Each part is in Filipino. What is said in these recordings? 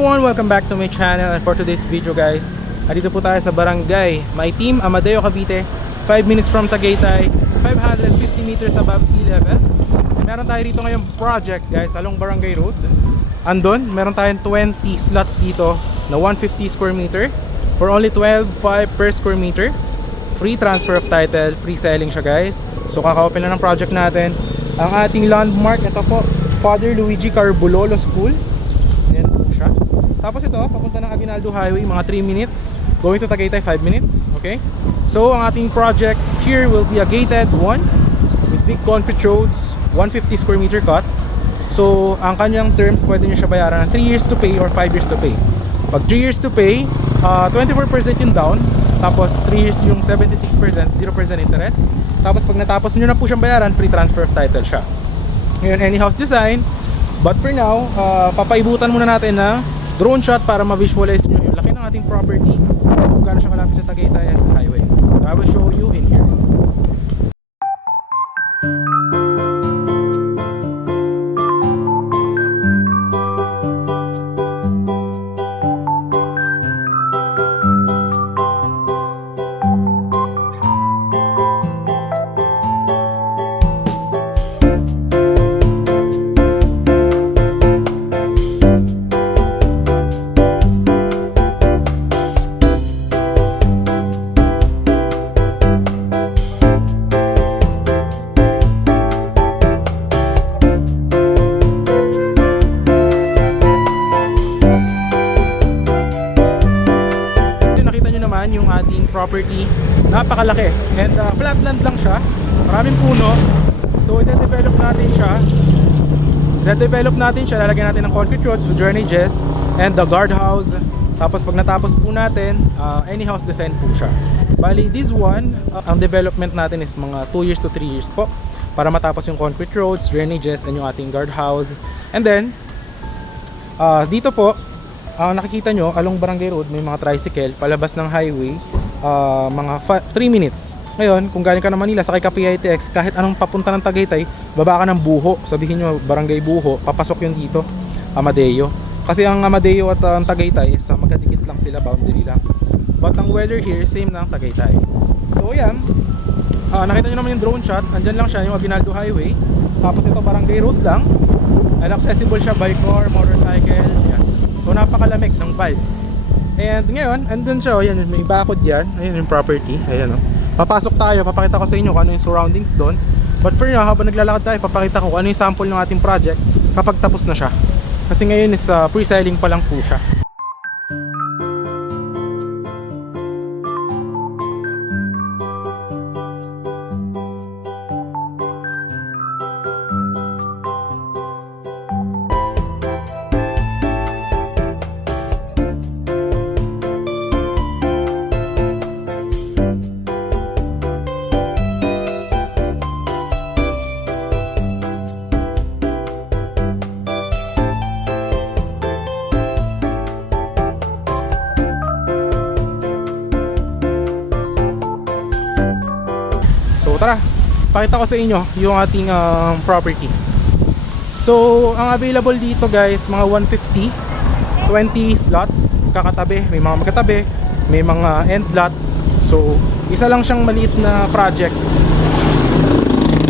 everyone! Welcome back to my channel, and for today's video guys, andito po tayo sa Barangay Maitim, Amadeo, Cavite, 5 minutes from Tagaytay, 550 meters above sea level. Meron tayo rito ngayong project guys along Barangay Road. Andun, meron tayong 20 slots dito na 150 square meter for only 12.5 per square meter. Free transfer of title, pre-selling siya guys. So kaka-open na ng project natin. Ang ating landmark, ito po, Father Luigi Carbulolo School. Ayan po siya. Tapos ito, papunta ng Aguinaldo Highway, mga 3 minutes. Going to Tagaytay, 5 minutes. Okay? So, ang ating project here will be a gated one with big concrete roads, 150 square meter cuts. So, ang kanyang terms, pwede nyo siya bayaran ng 3 years to pay or 5 years to pay. Pag 3 years to pay, 24% yung down. Tapos 3 years yung 76%, 0% interest. Tapos pag natapos nyo na po siyang bayaran, free transfer of title siya. Ngayon, any house design. But for now, papaibutan muna natin na drone shot para ma-visualize nyo yung laki ng ating property at kung gaano siya kalapit sa Tagaytay at sa highway. I will show you in here. Yung ating property, napakalaki and flatland lang siya, maraming puno. So i-develop natin siya, lalagyan natin ng concrete roads with drainages and the guardhouse. Tapos pag natapos po natin, any house design po siya. Bali this one, ang development natin is mga 2 years to 3 years po para matapos yung concrete roads, drainages and yung ating guardhouse. And then dito po nakikita nyo, along Barangay Road, may mga tricycle palabas ng highway, mga 3 minutes. Ngayon, kung galing ka ng Manila, sakay ka PITX, kahit anong papunta ng Tagaytay, baba ka ng Buho. Sabihin nyo, Barangay Buho, papasok yun dito, Amadeo. Kasi ang Amadeo at ang Tagaytay, sa magkadikit lang sila, boundary lang. But ang weather here, same na ang Tagaytay. So, yan. Nakita nyo naman yung drone shot. Andyan lang siya, yung Aguinaldo Highway. Tapos ito, Barangay Road lang. And accessible siya by car, motorcycle, yan. So napakalamig ng vibes. And ngayon, andun siya, ayan, may bakod yan. Ayan yung property, ayan o. Papasok tayo, papakita ko sa inyo kung ano yung surroundings doon. But for now, habang naglalakad tayo, papakita ko kung ano yung sample ng ating project kapag tapos na siya. Kasi ngayon is pre-selling pa lang po siya. Tara, pakita ko sa inyo yung ating property. So, ang available dito guys, mga 150, 20 slots, kakatabi, may mga magkatabi, may mga end lot. So, isa lang siyang maliit na project.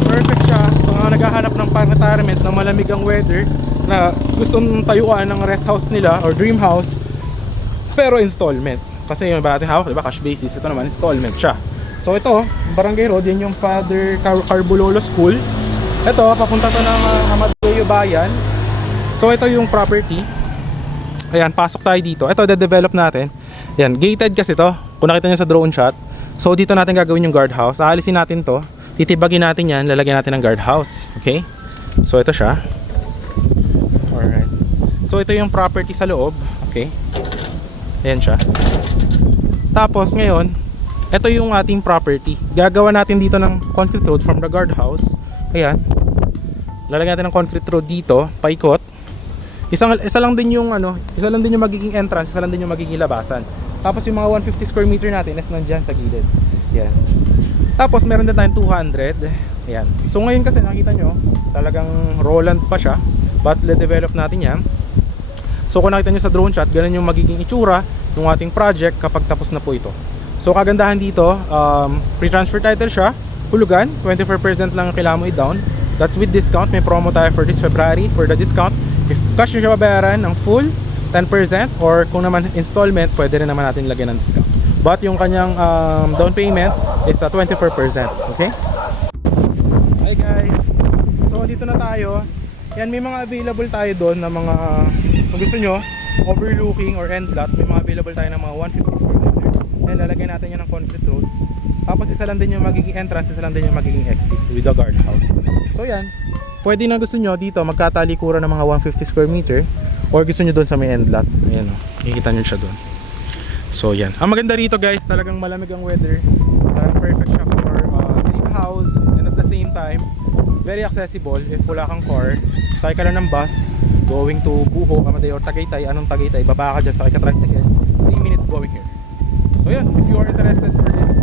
Perfect siya sa mga naghahanap ng pang-retirement na malamig ang weather, na gustong tayuan ng rest house nila or dream house, pero installment. Kasi yung iba natin hawak, diba, cash basis, ito naman installment siya. So ito, Barangay Road, yan yung Father Carbulolo School. Ito, papunta to ng Amadeo Bayan. So ito yung property. Ayan, pasok tayo dito. Ito, de-develop natin. Ayan, gated kasi to. Kung nakita nyo sa drone shot. So dito natin gagawin yung guardhouse. Aalisin natin to. Titibagin natin yan. Lalagyan natin ng guardhouse. Okay? So ito siya. Alright. So ito yung property sa loob. Okay? Ayan siya. Tapos ngayon, ito yung ating property. Gagawa natin dito ng concrete road from the guardhouse. Ayan. Lalagyan natin ng concrete road dito, paikot. Isa lang din yung magiging entrance, isa lang din yung magiging labasan. Tapos yung mga 150 square meter natin is nandiyan sa gilid. Ayan. Tapos meron din tayong 200. Ayan. So ngayon kasi nakita nyo, talagang Roland pa siya. But le-develop natin yan. So kung nakita nyo sa drone shot, ganun yung magiging itsura ng ating project kapag tapos na po ito. So kagandahan dito, free transfer title siya, hulugan, 24% lang ang kailangan mo i-down. That's with discount, may promo tayo for this February for the discount. If cash nyo siya babayaran ng full, 10%, or kung naman installment, pwede rin naman natin lagyan ng discount. But yung kanyang down payment is 24%, okay? Hi guys! So dito na tayo. Yan, may mga available tayo doon na mga, kung gusto nyo, overlooking or end lot, may mga available tayo ng mga 150 square meter. Yan, lalagyan natin yan ng concrete roads. Tapos isa lang din yung magiging entrance, isa lang din yung magiging exit with the guardhouse. So yan, pwede na gusto nyo dito magkatalikuran ng mga 150 square meter, or gusto nyo doon sa may end lot. Ayan o, makikita nyo siya doon. So yan, ang maganda rito guys, talagang malamig ang weather. Talagang perfect siya for dream house, and at the same time very accessible. If wala kang car, sakay ka lang ng bus going to Buho, Amadeo or Tagaytay. Anong Tagaytay? Baba ka dyan, sakay ka tricycle, 3 minutes going here. So yun, if you are interested for this,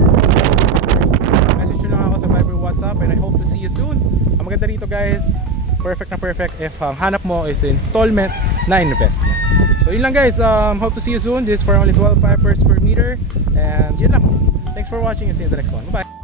message nyo lang ako sa Viber, WhatsApp, and I hope to see you soon. Ang maganda rito guys, perfect na perfect if hanap mo is installment na investment. So yun lang guys, hope to see you soon. This is for only 12.5 per square meter, and yun lang. Thanks for watching and see you in the next one. Bye bye.